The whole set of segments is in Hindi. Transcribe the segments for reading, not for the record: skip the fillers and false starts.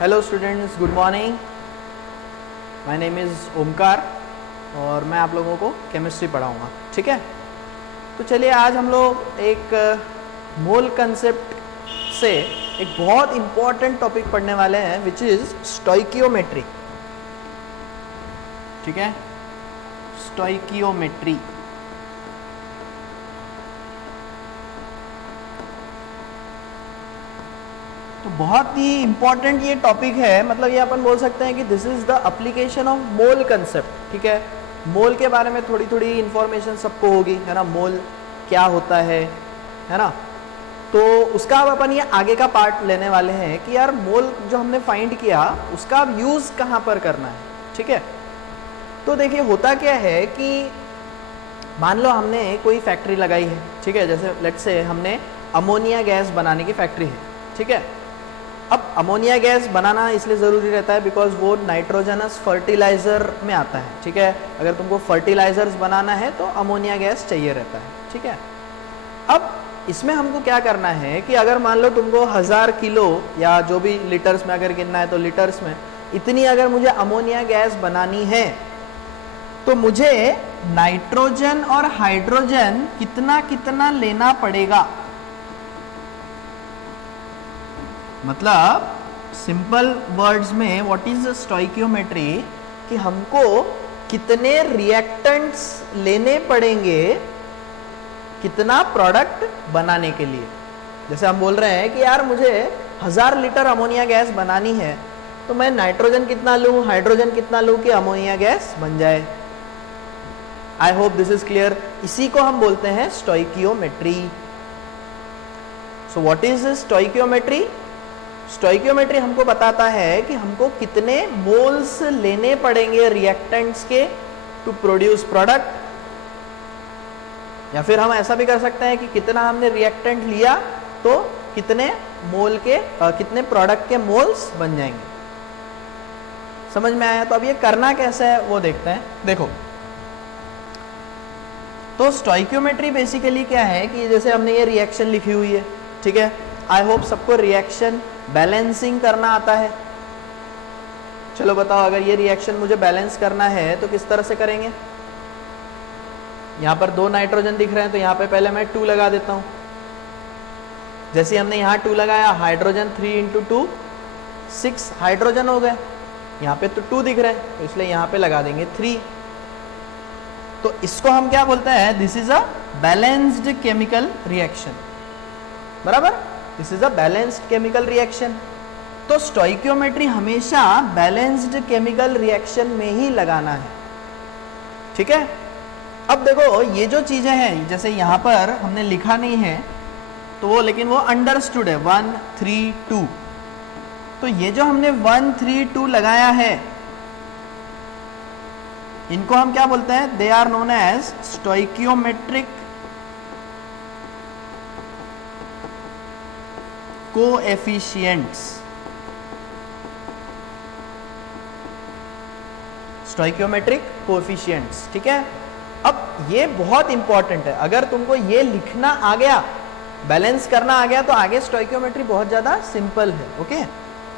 Hello students, good morning. My name is Omkar और मैं आप लोगों को केमिस्ट्री पढ़ाऊँगा। ठीक है, तो चलिए आज हम लोग एक मोल कंसेप्ट से एक बहुत इम्पॉर्टेंट टॉपिक पढ़ने वाले हैं विच इज़ स्टोइकियोमेट्री। ठीक है, स्टोइकियोमेट्री। तो बहुत ही इम्पॉर्टेंट ये टॉपिक है, मतलब ये अपन बोल सकते हैं कि this is the application of mole concept. ठीक है, मोल के बारे में थोड़ी थोड़ी इन्फॉर्मेशन सबको होगी, है ना। मोल क्या होता है ना। तो उसका अब अपन ये आगे का पार्ट लेने वाले हैं कि यार मोल जो हमने फाइंड किया उसका अब यूज़ कहाँ पर करना है। ठीक है, तो देखिए होता क्या है कि मान लो हमने कोई फैक्ट्री लगाई है। ठीक है, जैसे लेट्स से हमने अमोनिया गैस बनाने की फैक्ट्री है। ठीक है, अब अमोनिया गैस बनाना इसलिए ज़रूरी रहता है बिकॉज वो नाइट्रोजनस फर्टिलाइज़र में आता है। ठीक है, अगर तुमको फर्टिलाइजर्स बनाना है तो अमोनिया गैस चाहिए रहता है। ठीक है, अब इसमें हमको क्या करना है कि अगर मान लो तुमको 1000 किलो या जो भी लीटर्स में अगर गिनना है तो लीटर्स में इतनी अगर मुझे अमोनिया गैस बनानी है तो मुझे नाइट्रोजन और हाइड्रोजन कितना कितना लेना पड़ेगा। मतलब सिंपल वर्ड्स में व्हाट इज स्टोइकियोमेट्री कि हमको कितने रिएक्टेंट्स लेने पड़ेंगे कितना प्रोडक्ट बनाने के लिए। जैसे हम बोल रहे हैं कि यार मुझे 1000 लीटर अमोनिया गैस बनानी है तो मैं नाइट्रोजन कितना लूँ, हाइड्रोजन कितना लूँ कि अमोनिया गैस बन जाए। I hope this is clear. इसी को हम बोलते हैं stoichiometry. So what is stoichiometry? Stoichiometry हमको बताता है कि हमको कितने मोल्स लेने पड़ेंगे रिएक्टेंट्स के टू प्रोड्यूस प्रोडक्ट, या फिर हम ऐसा भी कर सकते हैं कि कितना हमने रिएक्टेंट लिया तो कितने मोल के कितने प्रोडक्ट के मोल्स बन जाएंगे। समझ में आया? तो अब ये करना कैसे है वो देखते हैं। देखो, तो स्टोइकियोमेट्री बेसिकली क्या है कि जैसे हमने ये रिएक्शन लिखी हुई है। ठीक है, आई होप सबको रिएक्शन बैलेंसिंग करना आता है। चलो बताओ, अगर ये रिएक्शन मुझे बैलेंस करना है तो किस तरह से करेंगे? यहाँ पर 2 नाइट्रोजन दिख रहे हैं तो यहाँ पे पहले मैं 2 लगा देता हूँ। जैसे हमने यहाँ 2 लगाया, हाइड्रोजन 3 × 2 6 हाइड्रोजन हो गए। यहाँ पे तो 2 दिख रहे हैं तो इसलिए यहाँ पे लगा देंगे 3। तो इसको हम क्या बोलते हैं? This is a balanced chemical reaction. बराबर, this is a balanced chemical reaction. तो स्टोइकियोमेट्री हमेशा बैलेंस्ड केमिकल रिएक्शन में ही लगाना है। ठीक है, अब देखो ये जो चीजें हैं जैसे यहाँ पर हमने लिखा नहीं है तो वो, लेकिन वो अंडरस्टूड है 1 3 2। तो ये जो हमने 1 3 2 लगाया है इनको हम क्या बोलते हैं? They are known as stoichiometric coefficients. Stoichiometric coefficients. ठीक है, अब ये बहुत इंपॉर्टेंट है। अगर तुमको ये लिखना आ गया, बैलेंस करना आ गया तो आगे स्टोइकियोमेट्री बहुत ज्यादा सिंपल है। ओके,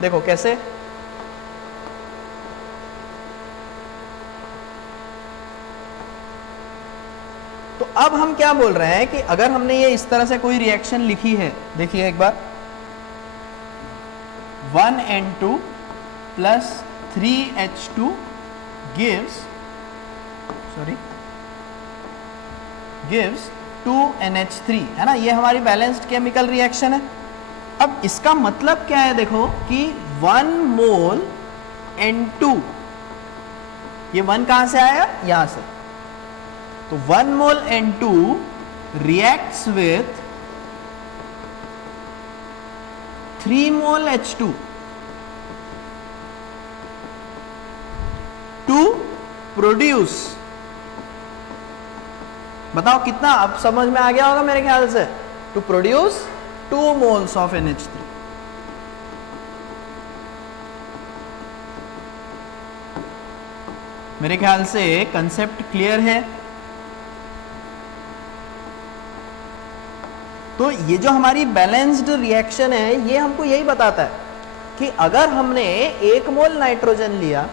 देखो कैसे। तो अब हम क्या बोल रहे हैं कि अगर हमने ये इस तरह से कोई रिएक्शन लिखी है, देखिए एक बार 1N2 plus 3H2 gives 2NH3, है ना। ये हमारी बैलेंस्ड केमिकल रिएक्शन है। अब इसका मतलब क्या है? देखो कि 1 मोल N2, ये 1 कहां से आया? यहां से। तो 1 मोल N2 reacts with 3 mole H2 to produce, बताओ कितना? अब समझ में आ गया होगा मेरे ख्याल से। To produce 2 moles of NH3। मेरे ख्याल से कंसेप्ट क्लियर है। तो ये जो हमारी बैलेंस्ड रिएक्शन है ये हमको यही बताता है कि अगर हमने 1 मोल नाइट्रोजन लिया,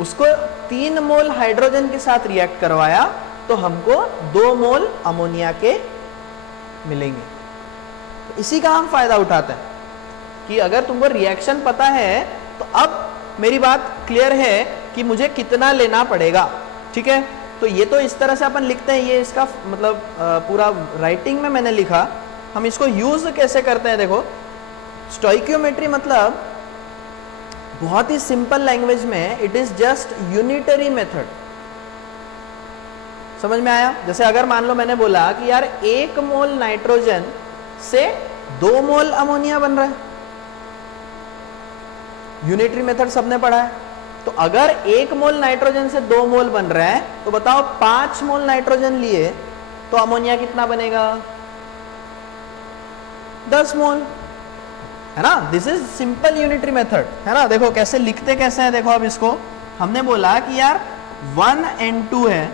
उसको 3 मोल हाइड्रोजन के साथ रिएक्ट करवाया, तो हमको 2 मोल अमोनिया के मिलेंगे। तो इसी का हम फायदा उठाते हैं कि अगर तुमको रिएक्शन पता है तो अब मेरी बात क्लियर है कि मुझे कितना लेना पड़ेगा। ठीक है, तो ये तो इस तरह से अपन लिखते हैं, ये इसका मतलब पूरा राइटिंग में मैंने लिखा। हम इसको यूज कैसे करते हैं देखो, स्टोइकियोमेट्री मतलब बहुत ही सिंपल लैंग्वेज में it is just unitary method. समझ में आया? जैसे अगर मान लो मैंने बोला कि यार 1 मोल नाइट्रोजन से 2 मोल अमोनिया बन रहा है, यूनिटरी मेथड सबने पढ़ा है। तो अगर 1 मोल नाइट्रोजन से 2 मोल बन रहा है, तो बताओ 5 मोल नाइट्रोजन लिए तो अमोनिया कितना बनेगा? 10 मोल, है ना? This is simple unitary method, है ना? देखो कैसे लिखते कैसे हैं, देखो अब इसको हमने बोला कि यार 1N2 है,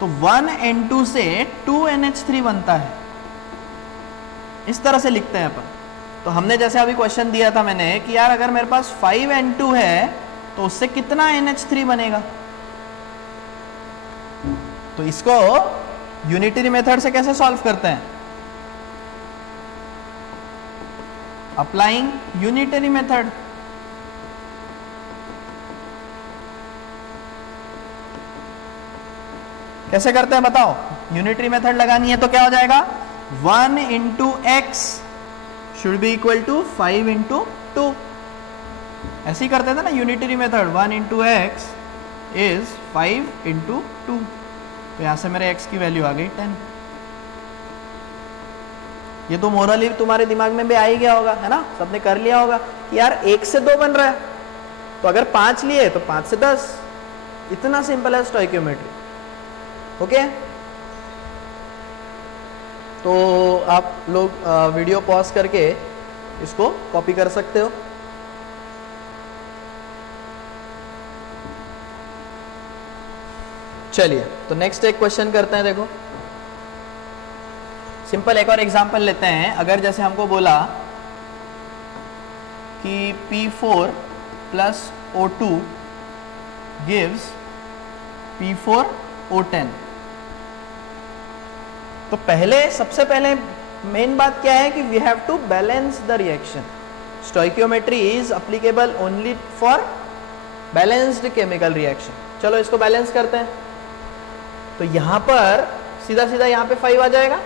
तो 1N2 से 2NH3 बनता है, इस तरह से लिखते हैं अपन। तो हमने जैसे अभी क्वेश्चन दिया था मैंने कि यार अगर मेरे पास 5N2 है तो उससे कितना NH3 बनेगा? तो इसको यूनिटरी मेथड से कैसे सॉल्व करते हैं? Applying unitary method. कैसे करते हैं बताओ? यूनिटरी मेथड लगानी है तो क्या हो जाएगा? 1 into x should be equal to 5 into 2। ऐसे ही करते थे ना unitary method, 1 into x is 5 into 2। तो यहां से मेरे x की वैल्यू आ गई 10। ये तो मोरली तुम्हारे दिमाग में भी आ ही गया होगा, है ना? सबने कर लिया होगा कि यार 1 से 2 बन रहा है, तो अगर 5 लिए तो 5 से 10। इतना सिंपल है स्टोइकियोमेट्री। ओके, तो आप लोग वीडियो पॉज करके इसको कॉपी कर सकते हो। चलिए, तो नेक्स्ट एक क्वेश्चन करते हैं। देखो सिंपल एक और एग्जांपल लेते हैं। अगर जैसे हमको बोला कि P4 plus O2 gives P4O10, तो सबसे पहले मेन बात क्या है कि we have to balance the reaction. Stoichiometry is applicable only for balanced chemical reaction. चलो इसको बैलेंस करते हैं। तो यहां पर सीधा सीधा यहां पे 5 आ जाएगा,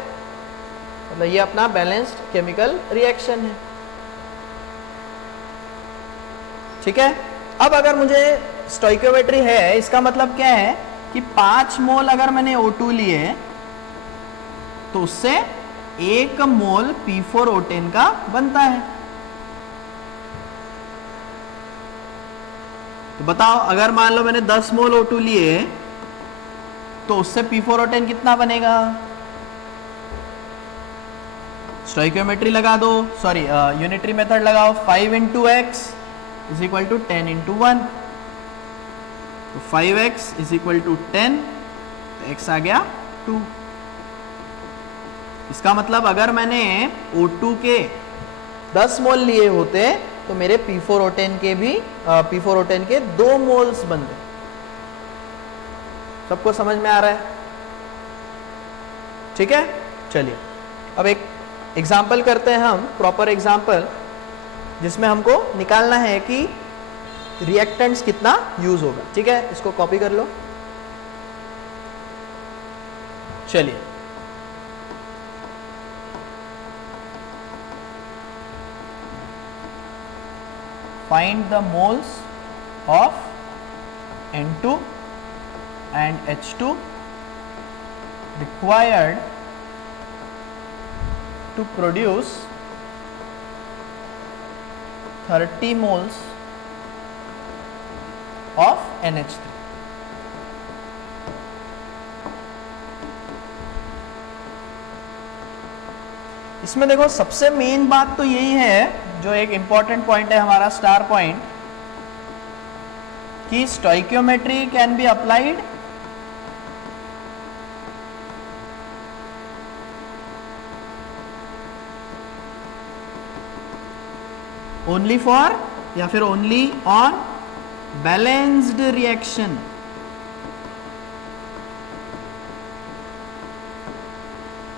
मतलब ये अपना बैलेंस्ड केमिकल रिएक्शन है। ठीक है, अब अगर मुझे स्टोइकियोमेट्री है, इसका मतलब क्या है कि 5 मोल अगर मैंने O2 लिए तो उससे 1 मोल P4O10 का बनता है। तो बताओ अगर मान लो मैंने 10 मोल O2 लिए तो उससे P4O10 कितना बनेगा? स्टोइकियोमेट्री लगा दो, सॉरी यूनिटरी मेथड लगाओ। 5 into x is equal to 10 into 1, तो 5x इज इक्वल टू 10, तो x आ गया 2। इसका मतलब अगर मैंने O2 के 10 मोल लिए होते तो मेरे P4O10 के 2 मोल्स बनते। सबको समझ में आ रहा है? ठीक है, चलिए अब एक एग्जाम्पल करते हैं हम, प्रॉपर एग्जाम्पल, जिसमें हमको निकालना है कि रिएक्टेंट्स कितना यूज होगा। ठीक है, इसको कॉपी कर लो। चलिए find the moles of N2 and H2 required to produce 30 moles of NH3। इसमें देखो सबसे मेन बात तो यही है, जो एक इंपॉर्टेंट पॉइंट है हमारा स्टार पॉइंट, कि stoichiometry can be applied only for या फिर ओनली ऑन बैलेंस्ड रिएक्शन।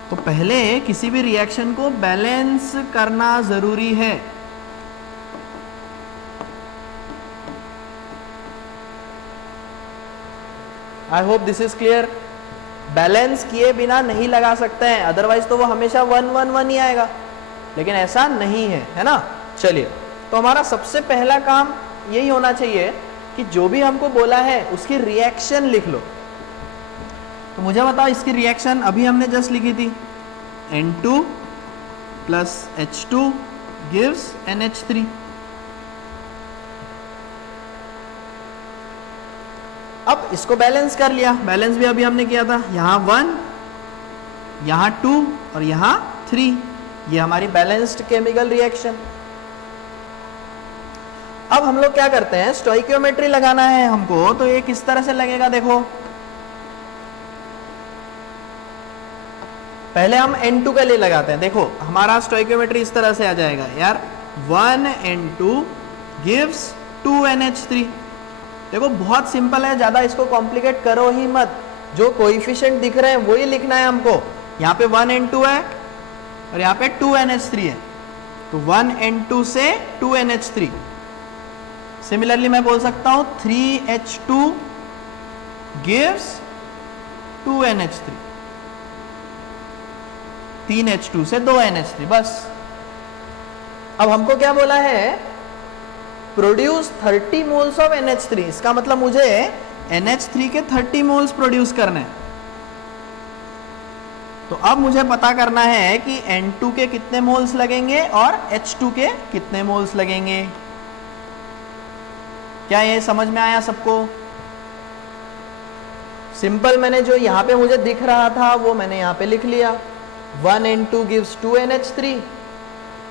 तो पहले किसी भी रिएक्शन को बैलेंस करना जरूरी है। I hope this is clear. Balance किए बिना नहीं लगा सकते हैं, अदरवाइज तो वो हमेशा 1 1 1 ही आएगा, लेकिन ऐसा नहीं है, है ना। चलिए, तो हमारा सबसे पहला काम यही होना चाहिए कि जो भी हमको बोला है उसकी रिएक्शन लिख लो। तो मुझे बताओ इसकी रिएक्शन अभी हमने जस्ट लिखी थी, N2 plus H2 gives NH3। अब इसको बैलेंस कर लिया, बैलेंस भी अभी हमने किया था, यहाँ 1, यहाँ 2 और यहाँ 3, ये हमारी बैलेंस्ड केमिकल रिएक्शन। अब हम लोग क्या करते हैं, स्टोइकियोमेट्री लगाना है हमको, तो ये किस तरह से लगेगा देखो। पहले हम N2 के लिए लगाते हैं। देखो हमारा स्टोइकियोमेट्री इस तरह से आ जाएगा यार, 1N2 गिव्स 2NH3। देखो बहुत सिंपल है, ज्यादा इसको कॉम्प्लिकेट करो ही मत, जो कोएफिशिएंट दिख रहे हैं वही लिखना है हमको। यहाँ पे 1N2 है और यहाँ पे 2NH3 है, तो 1N2 से 2NH3। सिमिलरली मैं बोल सकता हूं 3H2 गिव्स 2NH3, 3H2 से 2NH3 बस। अब हमको क्या बोला है, प्रोड्यूस 30 मोल्स ऑफ NH3। इसका मतलब मुझे NH3 के 30 मोल्स प्रोड्यूस करने हैं। तो अब मुझे पता करना है कि N2 के कितने मोल्स लगेंगे और H2 के कितने मोल्स लगेंगे। क्या ये समझ में आया सबको? सिंपल, मैंने जो यहाँ पे मुझे दिख रहा था वो मैंने यहाँ पे लिख लिया, 1N2 gives 2NH3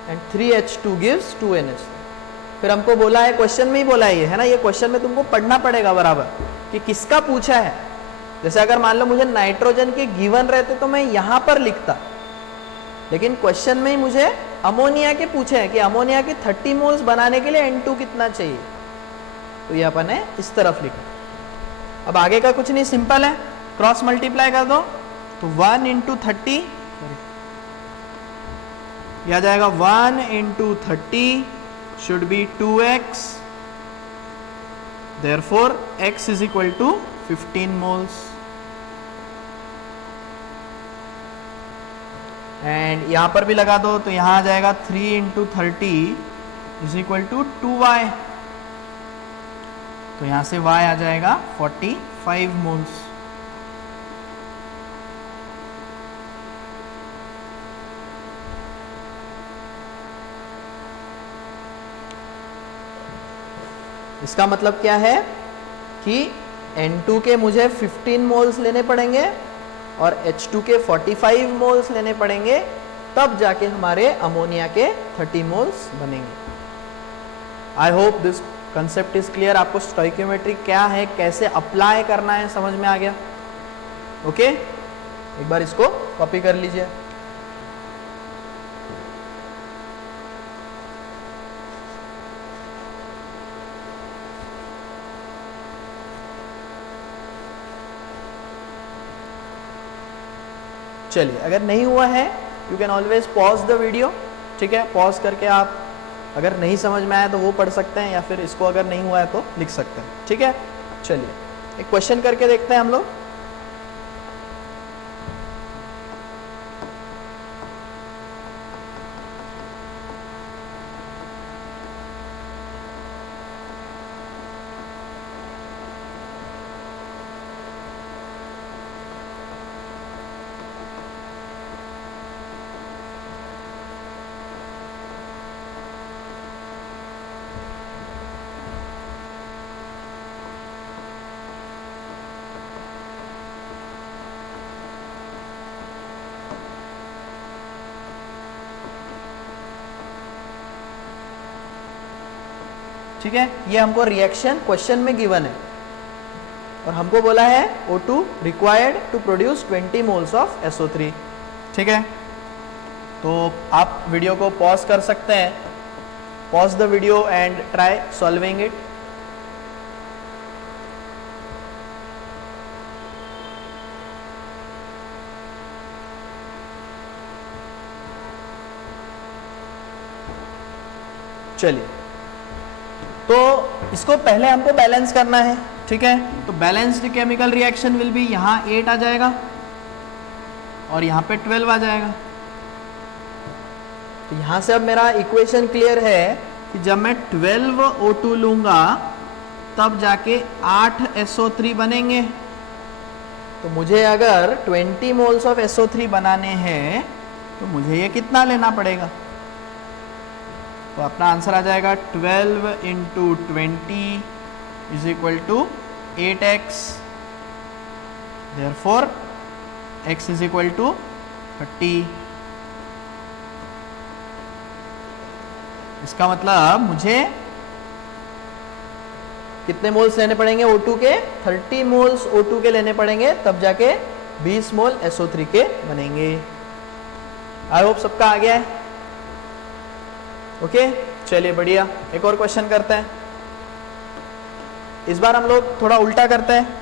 and 3H2 gives 2NH3। फिर हमको बोला है, क्वेश्चन में ही बोला है ये, है ना, ये क्वेश्चन में तुमको पढ़ना पड़ेगा बराबर कि किसका पूछा है। जैसे अगर मान लो मुझे नाइट्रोजन के गिवन रहते तो मैं यहाँ पर लिखता, लेकिन क्वेश्चन में ही मुझे अमोनिया के पूछे हैं कि अमोनिया के 30 मोल्स बनाने के लिए N2 कितना चाहिए, तो ये अपन ने इस तरफ लिखा। अब आगे का कुछ नहीं, सिंपल है, क्रॉस मल्टीप्लाई कर दो, तो 1 इंटू 30 यह आ जाएगा, 1 into 30 should be 2x, therefore x is equal to 15 moles, and यहां पर भी लगा दो तो यहां आ जाएगा 3 into 30 is equal to 2y, तो यहां से y आ जाएगा 45 मोल्स। इसका मतलब क्या है कि N2 के मुझे 15 मोल्स लेने पड़ेंगे और H2 के 45 मोल्स लेने पड़ेंगे, तब जाके हमारे अमोनिया के 30 मोल्स बनेंगे। I hope this concept is clear. आपको स्टोइकियोमेट्री क्या है, कैसे अप्लाई करना है, समझ में आ गया? ओके, एक बार इसको कॉपी कर लीजिए। चलिए, अगर नहीं हुआ है you can always pause the video, ठीक है, पॉज करके आप अगर नहीं समझ में आया तो वो पढ़ सकते हैं, या फिर इसको अगर नहीं हुआ है तो लिख सकते हैं, ठीक है। चलिए एक क्वेश्चन करके देखते हैं हम लोग। ठीक है, ये हमको रिएक्शन क्वेश्चन में गिवन है और हमको बोला है O2 required to produce 20 moles of SO3। ठीक है, तो आप वीडियो को पॉज कर सकते हैं pause the video and try solving it. चलिए, तो इसको पहले हमको बैलेंस करना है, ठीक है। तो balanced chemical reaction will be, यहाँ 8 आ जाएगा और यहाँ पे 12 आ जाएगा। तो यहाँ से अब मेरा इक्वेशन क्लियर है कि जब मैं 12 O2 लूँगा तब जाके 8 SO3 बनेंगे। तो मुझे अगर 20 मोल्स ऑफ SO3 बनाने हैं तो मुझे ये कितना लेना पड़ेगा? तो अपना आंसर आ जाएगा 12 × 20 is equal to 8x, therefore x is equal to 30। इसका मतलब मुझे कितने मोल्स लेने पड़ेंगे O2 के? 30 मोल्स O2 के लेने पड़ेंगे, तब जाके 20 मोल SO3 के बनेंगे। आई होप सबका आ गया है। ओके, चलिए बढ़िया। एक और क्वेश्चन करते हैं। इस बार हम लोग थोड़ा उल्टा करते हैं।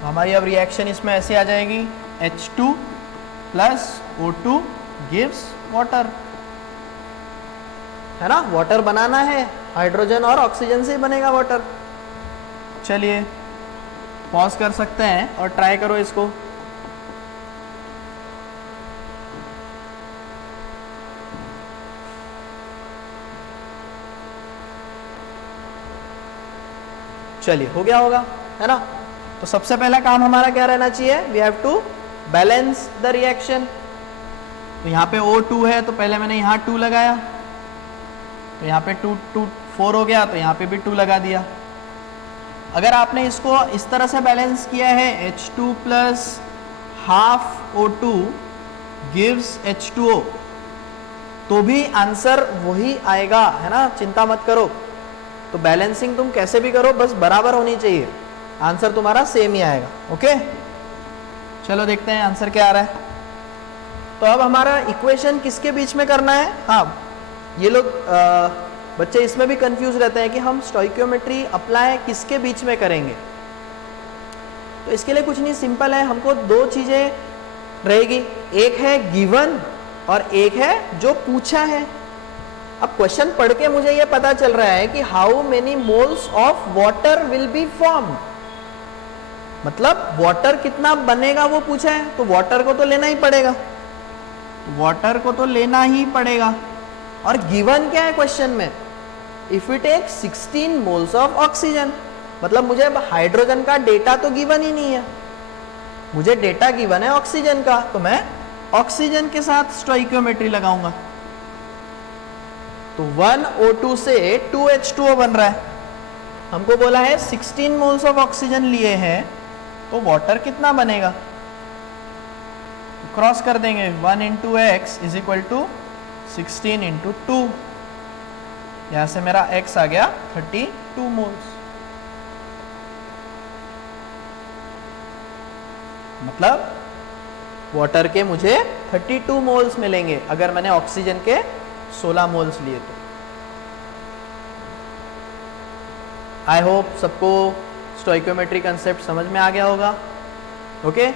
हमारी अब रिएक्शन इसमें ऐसे आ जाएगी, H2 plus O2 gives water, है ना। वाटर बनाना है, हाइड्रोजन और ऑक्सीजन से ही बनेगा वाटर। चलिए पॉज कर सकते हैं और ट्राई करो इसको। चलिए हो गया होगा, है ना। तो सबसे पहला काम हमारा क्या रहना चाहिए? We have to balance the reaction. तो यहाँ पे O2 है तो पहले मैंने यहाँ 2 लगाया, तो यहाँ पे 2 2 4 हो गया, तो यहाँ पे भी 2 लगा दिया। अगर आपने इसको इस तरह से बैलेंस किया है, H2 plus half O2 gives H2O, तो भी आंसर वही आएगा, है ना। चिंता मत करो। तो बैलेंसिंग तुम कैसे भी करो, बस बराबर होनी चाहिए, आंसर तुम्हारा सेम ही आएगा। ओके, चलो देखते हैं आंसर क्या आ रहा है। तो अब हमारा इक्वेशन किसके बीच में करना है? हाँ, ये लोग बच्चे इसमें भी कंफ्यूज रहते हैं कि हम स्टोइकियोमेट्री अप्लाई किसके बीच में करेंगे। तो इसके लिए कुछ नहीं, सिंपल है। हमको दो चीजें रहेगी, एक है गिवन और एक है जो पूछा है। अब क्वेश्चन पढ़ के मुझे ये पता चल रहा है कि how many moles of water will be form, मतलब वाटर कितना बनेगा वो पूछा है, तो वाटर को तो लेना ही पड़ेगा, वाटर को तो लेना ही पड़ेगा। और गिवन क्या है क्वेश्चन में? If you take 16 moles of oxygen, मतलब मुझे अब हाइड्रोजन का डेटा तो गिवन ही नहीं है, मुझे डेटा गिवन है ऑक्सीजन का, तो मैं ऑक्सीजन के साथ स्टोइकियोमेट्री लगाऊंगा। तो 1 O2 से 2 H2O बन रहा है। हमको बोला है 16 मोल्स ऑफ ऑक्सीजन लिए हैं, तो वाटर कितना बनेगा? क्रॉस कर देंगे, 1 × x इज इक्वल टू 16 × 2। यहां से मेरा x आ गया 32 मोल्स। मतलब वाटर के मुझे 32 मोल्स मिलेंगे अगर मैंने ऑक्सीजन के 16 मोल्स लिए तो। आई होप सबको स्टोइकियोमेट्री कंसेप्ट समझ में आ गया होगा। ओके,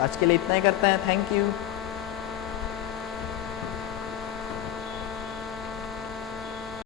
आज के लिए इतना ही करते हैं। Thank you.